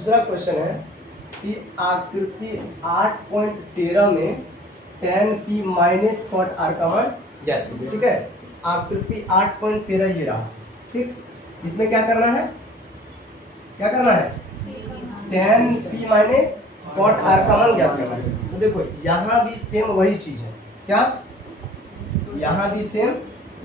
दूसरा क्वेश्चन है कि आकृति 8.13 में tan p minus cot r का मान ज्ञात कीजिए। ठीक है, आकृति 8.13 ये रहा। ठीक, इसमें क्या करना है, क्या करना है, tan p minus cot r का मान ज्ञात करना है। तो देखो यहाँ भी सेम वही चीज है, क्या, यहाँ भी सेम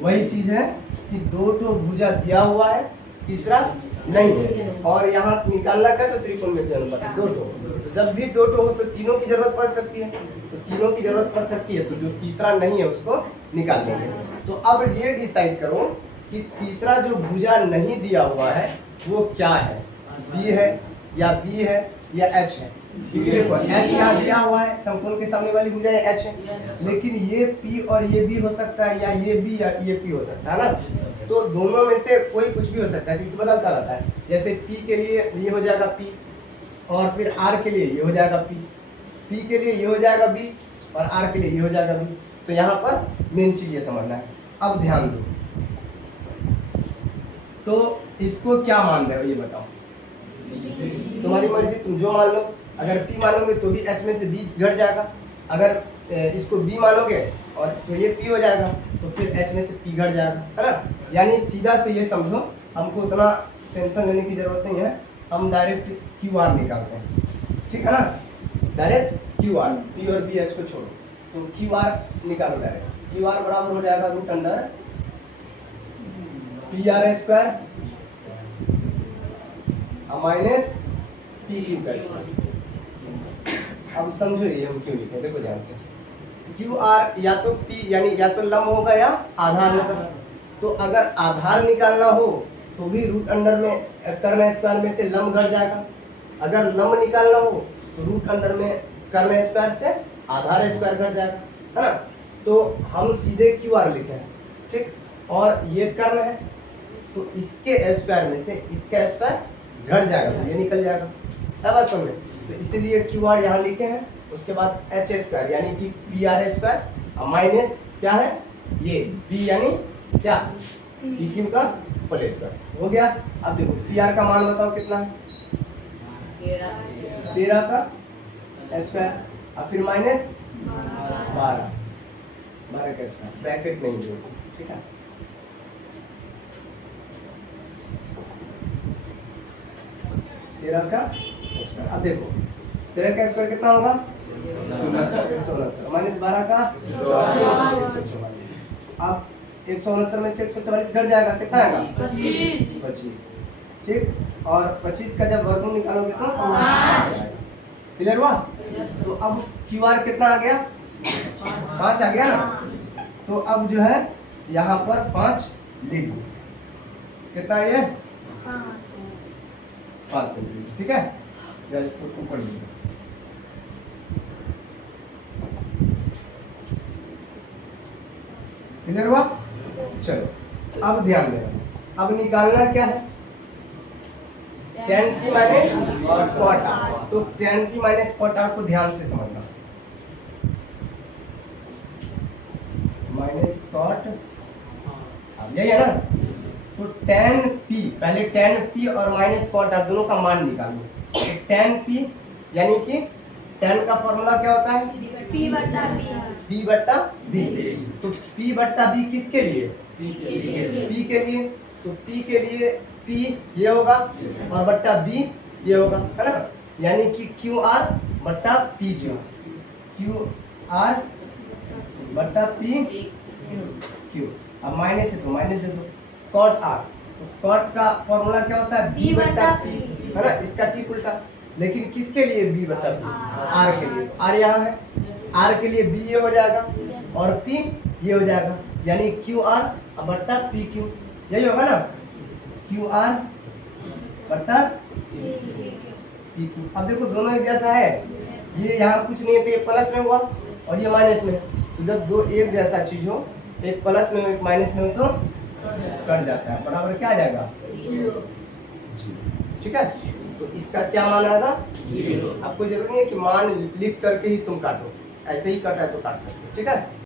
वही चीज है कि दो ठो भुजा दिया हुआ है, तीसरा नहीं है, और यहाँ निकालना का तो त्रिकोणमितीय अनुपात है, दो ठो। तो जब भी दो ठो हो तो तीनों की जरूरत पड़ सकती है, तो तीनों की जरूरत पड़ सकती है, तो जो तीसरा नहीं है उसको निकाल लेंगे। तो अब ये डिसाइड करो कि तीसरा जो भुजा नहीं दिया हुआ है वो क्या है, बी है या बी है या एच है। क्योंकि देखो एच यहाँ दिया हुआ है, समकोण के सामने वाली भुजा एच है, लेकिन ये पी और ये बी हो सकता है, या ये बी या ये पी हो सकता है ना। तो दोनों में से कोई कुछ भी हो सकता है क्योंकि बदलता रहता है। जैसे पी के लिए ये हो जाएगा पी, और फिर आर के लिए ये हो जाएगा पी, पी के लिए ये हो जाएगा बी, और आर के लिए ये हो जाएगा बी। तो यहाँ पर मेन चीज ये समझना है। अब ध्यान दो, तो इसको क्या मान रहे हो ये बताओ, तुम्हारी मर्जी, तुम जो मान लो। अगर पी मानोगे तो भी एच में से बी घट जाएगा, अगर इसको बी मानोगे और तो ये पी हो जाएगा, तो फिर एच में से पी घट जाएगा, है ना। यानी सीधा से ये समझो, हमको उतना टेंशन लेने की जरूरत नहीं है, हम डायरेक्ट क्यू आर निकालते हैं। ठीक है ना, डायरेक्ट क्यू आर, पी और बी एच को छोड़ो, तो क्यू आर निकालो डायरेक्ट। क्यू आर बराबर हो जाएगा root under P R square minus P Q का स्क्वायर। अब समझो ये हम क्यों लिखे, देखो ध्यान से। क्यू आर या तो पी यानी या तो लंब होगा या आधार होगा। तो अगर आधार निकालना हो तो भी रूट अंडर में कर्ण स्क्वायर में से लंब घट जाएगा, अगर लंब निकालना हो तो रूट अंडर में कर्ण स्क्वायर से आधार स्क्वायर घट जाएगा, है ना। तो हम सीधे क्यू आर लिखे हैं, ठीक, और ये कर्ण है तो इसके स्क्वायर में से इसका स्क्वायर घट जाएगा, तो ये निकल जाएगा। अब समझ, तो इसीलिए क्यू आर यहाँ लिखे हैं। उसके बाद एच स्क्वायर यानी कि पी आर स्क्वायर माइनस क्या है ये बी यानी क्या पी क्यू का होल स्क्वायर हो गया। अब देखो पी आर का मान बताओ कितना है, 13 का स्क्वायर, और फिर माइनस 12 का स्क्वायर, ब्रैकेट नहीं है, ठीक है। का स्क्वायर, अब देखो 13 का स्क्वायर कितना होगा, 169 माइनस 12 का 144। अब 169 में से 144 घट जाएगा, कितना आएगा 25। ठीक, और 25 का जब वर्गमूल निकालोगे तो 5 आएगा। क्लियर हुआ। तो अब क्यू आर कितना आ गया, 5 आ गया ना। तो अब जो है यहाँ पर 5 लिख दो, कितना ये 5 सेंटीमीटर, ठीक है। इसको ऊपर लिख दो। क्लियर हुआ। चलो अब ध्यान देना, अब निकालना क्या है, tan p minus cot r। तो tan p minus cot r को ध्यान से समझना, माइनस cot यही है ना। तो tan p, पहले tan p और माइनस cot r दोनों का मान निकालो। तो tan p यानी कि tan का फॉर्मूला क्या होता है, P बट्टा B। तो P बट्टा B किसके लिए, P के लिए। तो P के लिए P ये होगा और बट्टा B ये होगा, है ना। यानी कि क्यू आर बट्टा पी क्यू, क्यू आर बट्टा पी क्यू। अब माइनस से तो माइनस दे दो, कॉट आर, तो कॉट का फॉर्मूला क्या होता है, B बट्टा P, है ना, इसका ठीक उल्टा। लेकिन किसके लिए B बट्टा P, R के लिए। R यहाँ है, R के लिए B ये हो जाएगा और P ये हो जाएगा, यानी क्यू आर बट्टा पी क्यू, यही होगा ना, क्यू आर बट्टा पी क्यू। अब देखो दोनों एक जैसा है, ये यहाँ कुछ नहीं है तो ये प्लस में हुआ और ये माइनस में। तो जब दो एक जैसा चीज हो, एक प्लस में हो एक माइनस में हो, तो कट जाता है, बराबर क्या आ जाएगा, ठीक है। तो इसका क्या मान आएगा, आपको जरूरी नहीं है कि मान लिख करके ही तुम काटो, ऐसे ही कट रहा है तो काट सकते हो, ठीक है।